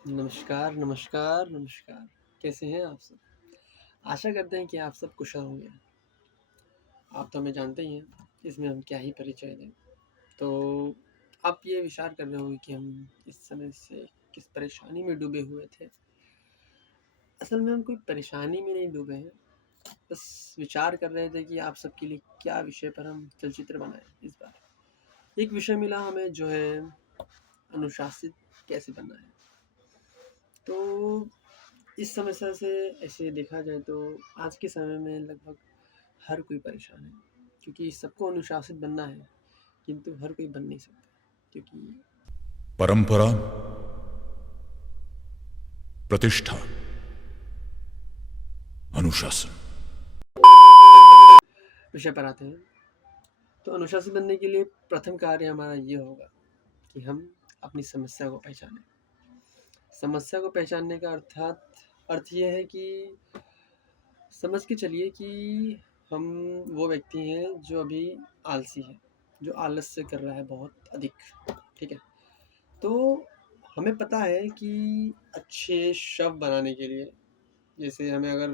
नमस्कार, नमस्कार, नमस्कार। कैसे हैं आप सब? आशा करते हैं कि आप सब कुशल होंगे। आप तो हमें जानते ही हैं, इसमें हम क्या ही परिचय दें। तो आप ये विचार कर रहे होंगे कि हम इस समय से किस परेशानी में डूबे हुए थे। असल में हम कोई परेशानी में नहीं डूबे हैं, बस विचार कर रहे थे कि आप सबके लिए क्या विषय पर हम चलचित्र बनाएँ इस बार। एक विषय मिला हमें जो है अनुशासित कैसे बनना है। तो इस समस्या से ऐसे देखा जाए तो आज के समय में लगभग हर कोई परेशान है, क्योंकि सबको अनुशासित बनना है, किंतु हर कोई बन नहीं सकता, क्योंकि परंपरा, प्रतिष्ठा, अनुशासन। विषय पर आते हैं। तो अनुशासित बनने के लिए प्रथम कार्य हमारा ये होगा कि हम अपनी समस्या को पहचानें। समस्या को पहचानने का अर्थ ये है कि समझ के चलिए कि हम वो व्यक्ति हैं जो अभी आलसी है, जो आलस से कर रहा है बहुत अधिक, ठीक है? तो हमें पता है कि अच्छे शव बनाने के लिए, जैसे हमें अगर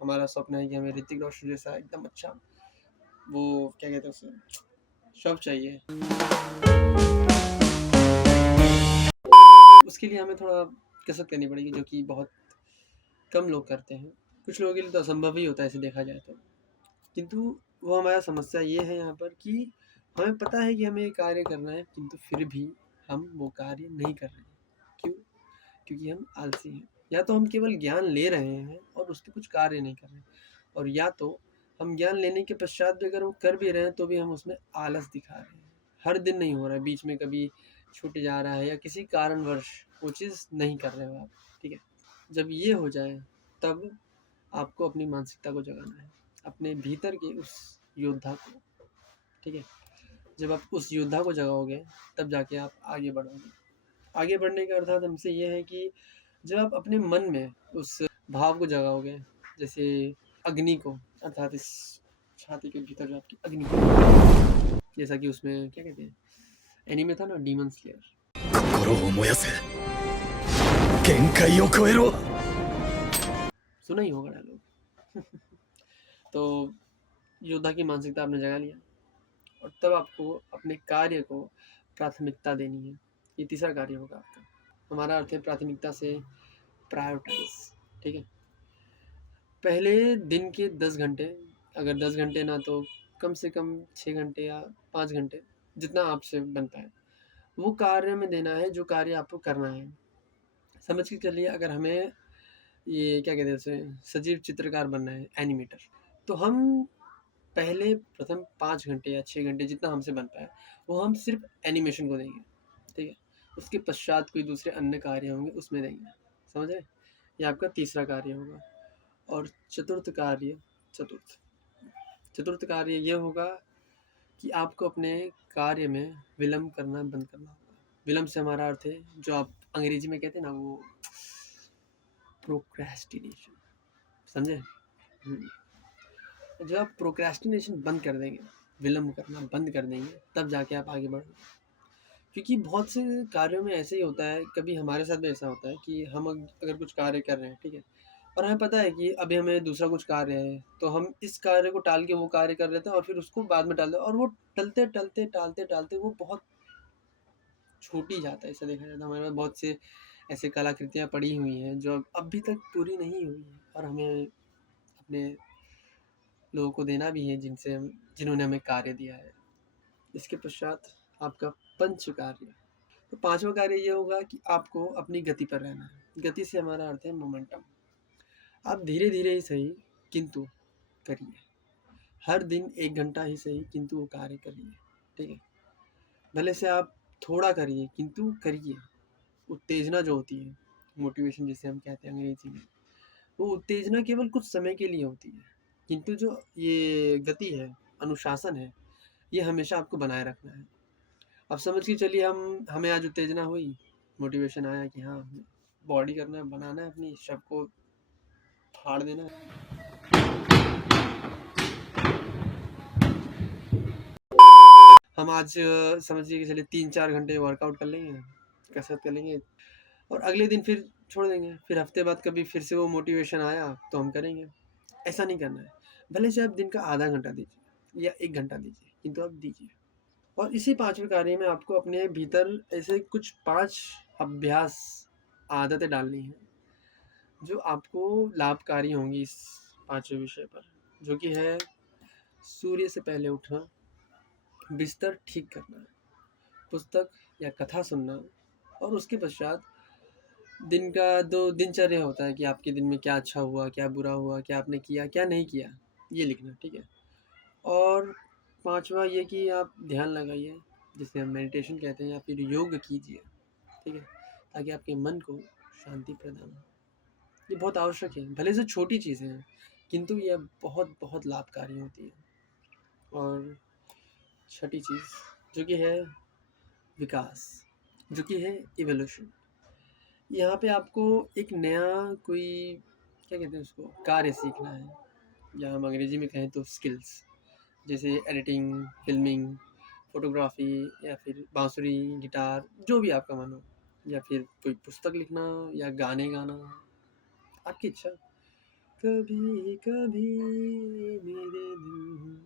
हमारा स्वप्न है कि हमें ऋतिक रोशन जैसा एकदम अच्छा, वो क्या कहते हैं उसे, शव चाहिए, उसके लिए हमें थोड़ा कसरत करनी पड़ेगी, जो कि बहुत कम लोग करते हैं। कुछ लोगों के लिए तो असंभव ही होता है ऐसे देखा जाए तो। किंतु वो हमारा समस्या ये है यहाँ पर कि हमें पता है कि हमें ये कार्य करना है, किंतु फिर भी हम वो कार्य नहीं कर रहे हैं। क्यों? क्योंकि हम आलसी हैं। या तो हम केवल ज्ञान ले रहे हैं और उस पे कुछ कार्य नहीं कर रहे हैं, और या तो हम ज्ञान लेने के पश्चात भी अगर वो कर भी रहे हैं तो भी हम उसमें आलस दिखा रहे हैं। हर दिन नहीं हो रहा है, बीच में कभी छूट जा रहा है या किसी कारणवश वो चीज़ नहीं कर रहे हो आप, ठीक है? जब ये हो जाए तब आपको अपनी मानसिकता को जगाना है, अपने भीतर के उस योद्धा को, ठीक है? जब आप उस योद्धा को जगाओगे तब जाके आप आगे बढ़ोगे। आगे बढ़ने का अर्थात हमसे ये है कि जब आप अपने मन में उस भाव को जगाओगे, जैसे अग्नि को, अर्थात इस छाती के भीतर जो आपकी अग्नि है, जैसा कि उसमें क्या कहते हैं, एनीमे था ना, डीमन स्लेयर। 心を燃やせ、限界を超えろ。 सुना ही होगा डायलॉग। तो योद्धा की मानसिकता आपने जगा लिया, और तब आपको अपने कार्य को प्राथमिकता देनी है। ये तीसरा कार्य होगा आपका। हमारा अर्थ है प्राथमिकता से प्रायोरिटाइज, ठीक है? पहले दिन के 10 घंटे, अगर 10 घंटे ना तो कम से कम 6 घंटे या 5 घंटे, जितना आपसे बन पाए, वो कार्य में देना है जो कार्य आपको करना है। समझ के चलिए, अगर हमें ये क्या कहते हैं उसे, सजीव चित्रकार बनना है, एनिमेटर, तो हम पहले प्रथम 5 घंटे या 6 घंटे जितना हमसे बन पाए, वो हम सिर्फ एनिमेशन को देंगे, ठीक है? उसके पश्चात कोई दूसरे अन्य कार्य होंगे उसमें देंगे। समझ रहे? ये आपका तीसरा कार्य होगा। और चतुर्थ चतुर्थ कार्य ये होगा कि आपको अपने कार्य में विलंब करना बंद करना होगा। विलंब से हमारा अर्थ है, जो आप अंग्रेजी में कहते हैं ना, वो प्रोक्रेस्टिनेशन, समझे? जब आप प्रोक्रेस्टिनेशन बंद कर देंगे, विलंब करना बंद कर देंगे, तब जाके आप आगे बढ़ोगे। क्योंकि बहुत से कार्यों में ऐसे ही होता है, कभी हमारे साथ भी ऐसा होता है कि हम अगर कुछ कार्य कर रहे हैं, ठीक है, और हमें पता है कि अभी हमें दूसरा कुछ कार्य है, तो हम इस कार्य को टाल के वो कार्य कर लेते हैं और फिर उसको बाद में टाल देते हैं, और वो टलते टलते टालते टालते वो बहुत छूट ही जाता है। ऐसा देखा जाता है, हमारे पास बहुत से ऐसे कलाकृतियाँ पड़ी हुई हैं जो अभी तक पूरी नहीं हुई हैं, और हमें अपने लोगों को देना भी है जिन्होंने हमें कार्य दिया है। इसके पश्चात आपका पंच कार्य। तो पांचवा कार्य ये होगा कि आपको अपनी गति पर रहना है। गति से हमारा अर्थ है मोमेंटम। आप धीरे धीरे ही सही, किंतु करिए। हर दिन 1 घंटा ही सही, किंतु वो कार्य करिए, ठीक है? भले से आप थोड़ा करिए, किंतु करिए। उत्तेजना जो होती है, मोटिवेशन जिसे हम कहते हैं अंग्रेजी में, वो उत्तेजना केवल कुछ समय के लिए होती है, किंतु जो ये गति है, अनुशासन है, ये हमेशा आपको बनाए रखना है। अब समझ के चलिए, हमें आज उत्तेजना हुई, मोटिवेशन आया कि हाँ, बॉडी करना है, बनाना है, अपनी शव को फाड़ देना है। हम आज समझिए कि चलिए 3-4 घंटे वर्कआउट कर लेंगे, कसरत कर लेंगे, और अगले दिन फिर छोड़ देंगे, फिर हफ्ते बाद कभी फिर से वो मोटिवेशन आया तो हम करेंगे। ऐसा नहीं करना है। भले से आप दिन का आधा घंटा दीजिए या 1 घंटा दीजिए, किंतु आप दीजिए। और इसी 5वें कार्य में आपको अपने भीतर ऐसे कुछ 5 अभ्यास, आदतें डालनी हैं, जो आपको लाभकारी होंगी इस 5वें विषय पर, जो कि है सूर्य से पहले उठना, बिस्तर ठीक करना, पुस्तक या कथा सुनना, और उसके पश्चात दिन का जो दिनचर्या होता है कि आपके दिन में क्या अच्छा हुआ, क्या बुरा हुआ, क्या आपने किया, क्या नहीं किया, ये लिखना, ठीक है। और 5वां ये कि आप ध्यान लगाइए, जिसे हम मेडिटेशन कहते हैं, या फिर योग कीजिए, ठीक है, ताकि आपके मन को शांति प्रदान हो। ये बहुत आवश्यक है, भले से छोटी चीज़ें हैं, किंतु ये बहुत बहुत लाभकारी होती है। और छठी चीज़ जो कि है विकास, जो कि है इवोल्यूशन। यहाँ पे आपको एक नया कोई, क्या कहते हैं उसको, कार्य सीखना है, या हम अंग्रेजी में कहें तो स्किल्स, जैसे एडिटिंग, फिल्मिंग, फोटोग्राफी, या फिर बांसुरी, गिटार, जो भी आपका मन हो, या फिर कोई पुस्तक लिखना या गाने गाना, आपकी इच्छा। कभी कभी मेरे दिल में,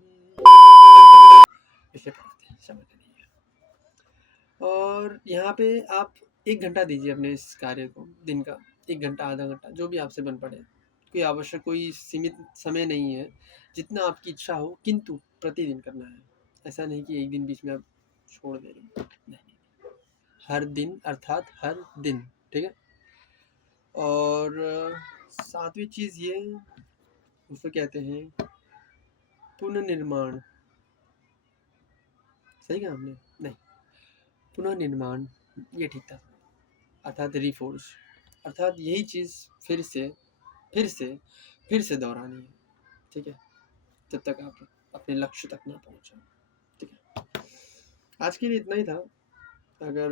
इसे पढ़ते हैं, समझ नहीं। और यहाँ पे आप 1 घंटा दीजिए अपने इस कार्य को, दिन का 1 घंटा, आधा घंटा, जो भी आपसे बन पड़े। कोई आवश्यक, कोई सीमित समय नहीं है, जितना आपकी इच्छा हो, किंतु प्रतिदिन करना है। ऐसा नहीं कि एक दिन बीच में आप छोड़ दे रहे हैं, नहीं, हर दिन, अर्थात हर दिन, ठीक है। और 7वीं चीज़ ये, उसको कहते हैं पुनर्निर्माण। सही कहा हमने? नहीं, पुनर्निर्माण, ये ठीक था, अर्थात रीफोर्स, अर्थात यही चीज़ फिर से फिर से फिर से दोहरानी है, ठीक है, जब तक आप अपने लक्ष्य तक ना पहुँचे, ठीक है। आज के लिए इतना ही था। अगर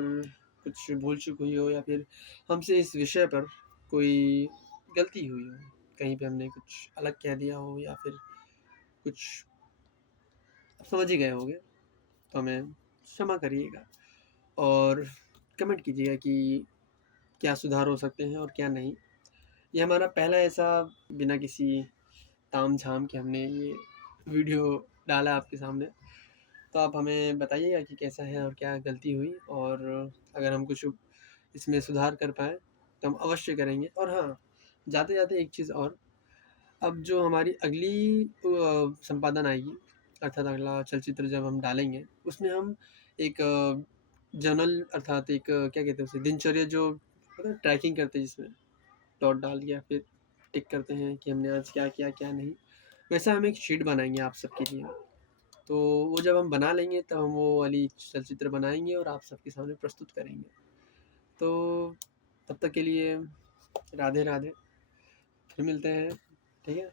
कुछ भूल चूक हुई हो, या फिर हमसे इस विषय पर कोई गलती हुई हो, कहीं पे हमने कुछ अलग कह दिया हो, या फिर कुछ आप समझ ही गए होंगे, तो हमें क्षमा करिएगा, और कमेंट कीजिएगा कि क्या सुधार हो सकते हैं और क्या नहीं। ये हमारा पहला ऐसा, बिना किसी ताम-झाम के हमने ये वीडियो डाला आपके सामने, तो आप हमें बताइएगा कि कैसा है और क्या गलती हुई, और अगर हम कुछ इसमें सुधार कर पाएँ तो हम अवश्य करेंगे। और हाँ, जाते-जाते एक चीज़ और, अब जो हमारी अगली संपादन आएगी, अर्थात अगला चलचित्र जब हम डालेंगे, उसमें हम एक जर्नल, अर्थात एक क्या कहते हैं उसे, दिनचर्या, जो पता है ट्रैकिंग करते हैं, जिसमें डॉट डाल के या फिर टिक करते हैं कि हमने आज क्या किया, क्या नहीं, वैसा हम एक शीट बनाएँगे आप सबके लिए। तो वो जब हम बना लेंगे, तब हम वो वाली चलचित्र बनाएँगे और आप सबके सामने प्रस्तुत करेंगे। तो तब तक के लिए राधे-राधे, फिर मिलते हैं, ठीक है?